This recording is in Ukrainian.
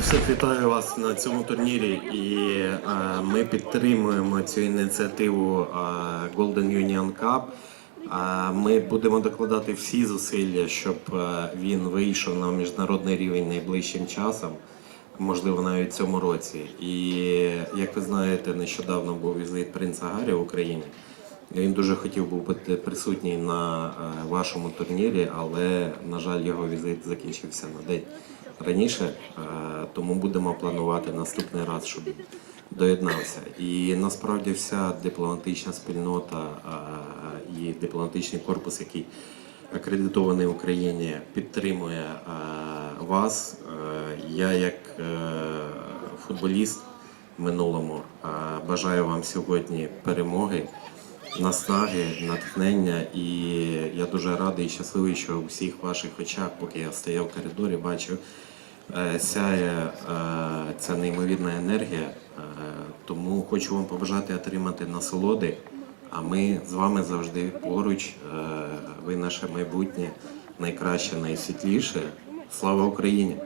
всіх вітаю вас на цьому турнірі, і е, ми підтримуємо цю ініціативу е, Golden Union Cup. Е, ми будемо докладати всі зусилля, щоб е, він вийшов на міжнародний рівень найближчим часом, можливо, навіть цьому році. І як ви знаєте, нещодавно був візит принца Гаррі в Україні. Він дуже хотів був бути присутній на вашому турнірі, але, на жаль, його візит закінчився на день раніше, тому будемо планувати наступний раз, щоб доєднався. І насправді вся дипломатична спільнота і дипломатичний корпус, який акредитований в Україні, підтримує вас. Я як е, футболіст в минулому бажаю вам сьогодні перемоги наснаги, натхнення. І я дуже радий і щасливий, що у всіх ваших очах, поки я стояв в коридорі, бачив, е, сяє е, ця неймовірна енергія. Е, Тому хочу вам побажати отримати насолоди. А ми з вами завжди поруч. Е, Ви наше майбутнє найкраще, найсвітліше. Слава Україні!